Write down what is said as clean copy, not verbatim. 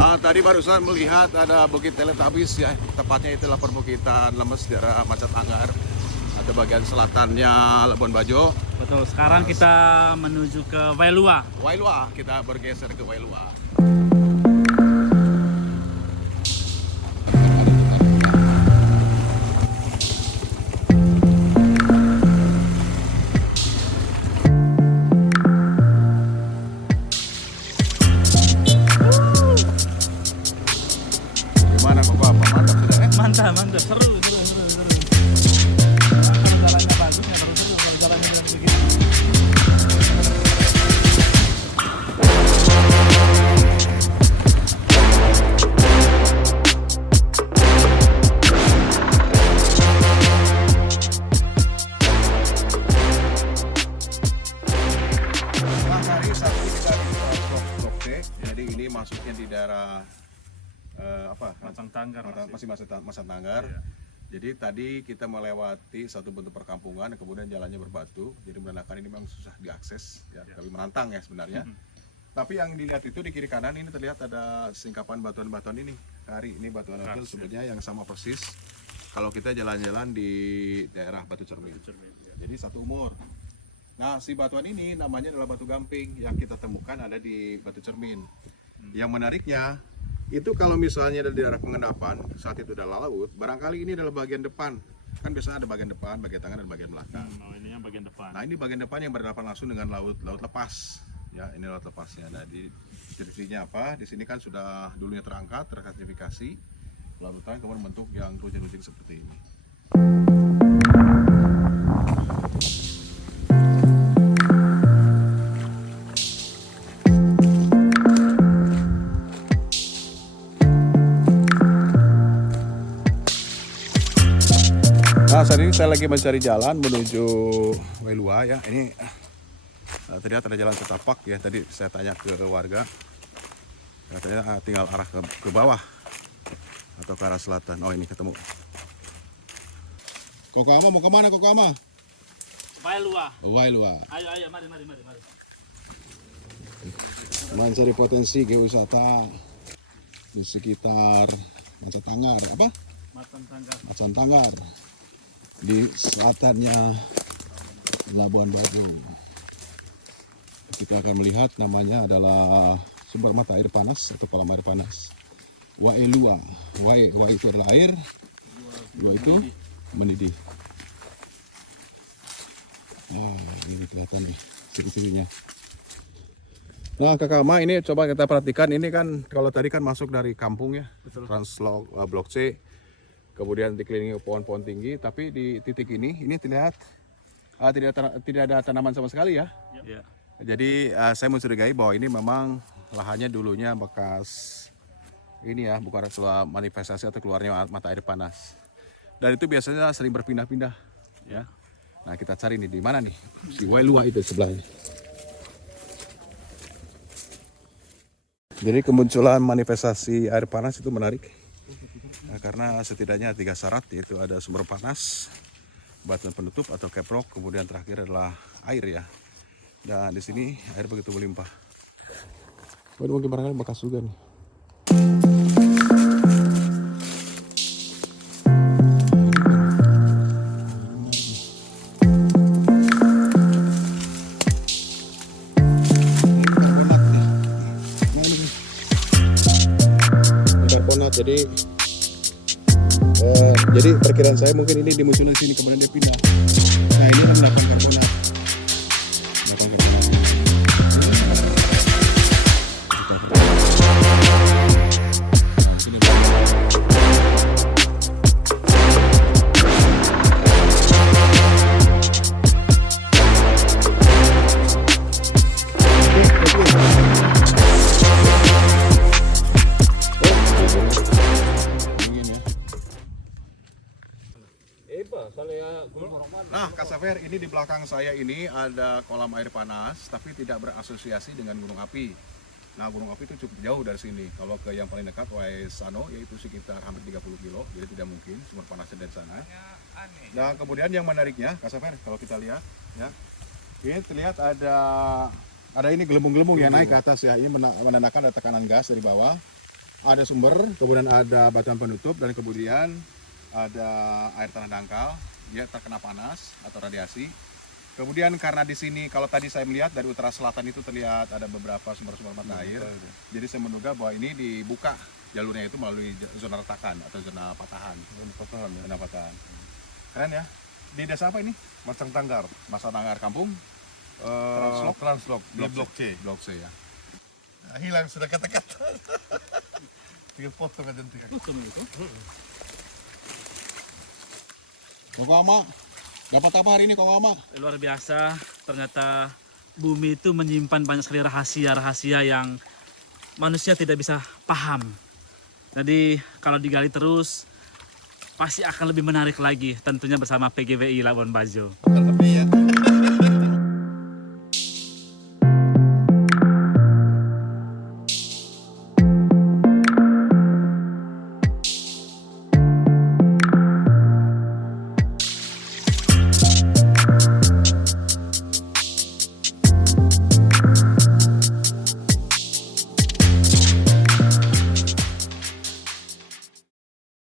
Tadi barusan melihat ada Bukit Teletabis ya, tepatnya itulah perbukitan Lemes daerah Macatanggar. Ada bagian selatannya Labuan Bajo. Betul, sekarang kita menuju ke Wailua. Wailua, kita bergeser ke Wailua. Gimana kok Bapak? Mantap sudah ya? Mantap, mantap, seru. Kalau jalannya bagus ya baru seru, kalau jalannya bilang begitu. Nah, hari saat ini kita di Blok C, jadi ini masuknya di daerah Macatanggar masih Macatanggar. Iya. Jadi tadi kita melewati satu bentuk perkampungan, kemudian jalannya berbatu, jadi menandakan ini memang susah diakses, ya, lebih menantang ya sebenarnya. Tapi yang dilihat itu di kiri kanan ini terlihat ada singkapan batuan-batuan ini. Hari ini batuan itu sebenarnya yang sama persis kalau kita jalan-jalan di daerah Batu Cermin. Jadi satu umur. Nah, si batuan ini namanya adalah batu gamping yang kita temukan ada di Batu Cermin. Yang menariknya itu kalau misalnya ada di daerah pengendapan saat itu ada laut, barangkali ini adalah bagian depan. Kan biasanya ada bagian depan, bagian tengah dan bagian belakang. Oh, ini yang bagian depan. Nah, ini bagian depan yang berhadapan langsung dengan laut lepas. Ya, ini laut lepasnya. Nah, di deskripsinya apa? Di sini kan sudah dulunya terangkat, terklasifikasi, lautan kemudian bentuk yang runcing-runcing seperti ini. Nah, saat ini saya lagi mencari jalan menuju Wailua ya. Ini terlihat ada jalan setapak ya. Tadi saya tanya ke warga, katanya tinggal arah ke bawah atau ke arah selatan. Oh, ini ketemu. Kokama mau kemana Kokama? Wailua. Wailua. Ayo, mari. Mencari potensi geowisata di sekitar Macatanggar. Apa? Macatanggar. Di selatannya Labuan Bajo. Kita akan melihat namanya adalah sumber mata air panas atau kolam air panas. Wailua. Wa itu adalah air, Lua itu mendidih. Nah, ini kelihatan nih ciri-cirinya. Nah, Kakak Ma, ini coba kita perhatikan, ini kan kalau tadi kan masuk dari kampung ya. Betul. Blok C. Kemudian dikelilingi pohon-pohon tinggi, tapi di titik ini terlihat tidak ada tanaman sama sekali ya. Iya. Jadi saya mencurigai bahwa ini memang lahannya dulunya bekas ini ya, bukan sebuah manifestasi atau keluarnya mata air panas. Dan itu biasanya sering berpindah-pindah ya. Nah, kita cari nih di mana nih? Di Wailua itu sebelahnya. Jadi kemunculan manifestasi air panas itu menarik. Karena setidaknya 3 syarat, yaitu ada sumber panas, batuan penutup atau caprock, kemudian terakhir adalah air ya. Dan di sini air begitu melimpah. Waduh, mungkin barangkali bekas juga nih. Karbonat, jadi perkiraan saya mungkin ini dimunculkan di sini kemudian dia pindah. Nah, ini kan endapan karbonat. Nah, Kak Safer, ini di belakang saya ini ada kolam air panas, tapi tidak berasosiasi dengan gunung api. Nah, gunung api itu cukup jauh dari sini. Kalau ke yang paling dekat, Waisano, yaitu sekitar hampir 30 kilo, jadi tidak mungkin sumber panasnya dari sana. Nah, kemudian yang menariknya, Kak Safer, kalau kita lihat, ya, ini terlihat ada ini gelembung-gelembung yang naik ke atas ya. Ini menandakan ada tekanan gas dari bawah. ada sumber, kemudian ada batuan penutup, dan kemudian ada air tanah dangkal, dia terkena panas atau radiasi. Kemudian karena di sini kalau tadi saya melihat dari utara selatan itu terlihat ada beberapa sumber-sumber mata air. Jadi saya menduga bahwa ini dibuka jalurnya itu melalui zona retakan atau zona patahan. Zona patahan. Keren ya. Di desa apa ini? Masang Tanggar, Masa Tanggar Kampung. Translop di Blok C. Blok C ya. Nah, hilang sudah kata-kata. Tinggal potong aja nanti. Betul itu. Koko Ama, dapat apa hari ini Koko Ama? Luar biasa, ternyata bumi itu menyimpan banyak sekali rahasia-rahasia yang manusia tidak bisa paham. Jadi kalau digali terus pasti akan lebih menarik lagi, tentunya bersama PGBI Labuan Bajo. Tapi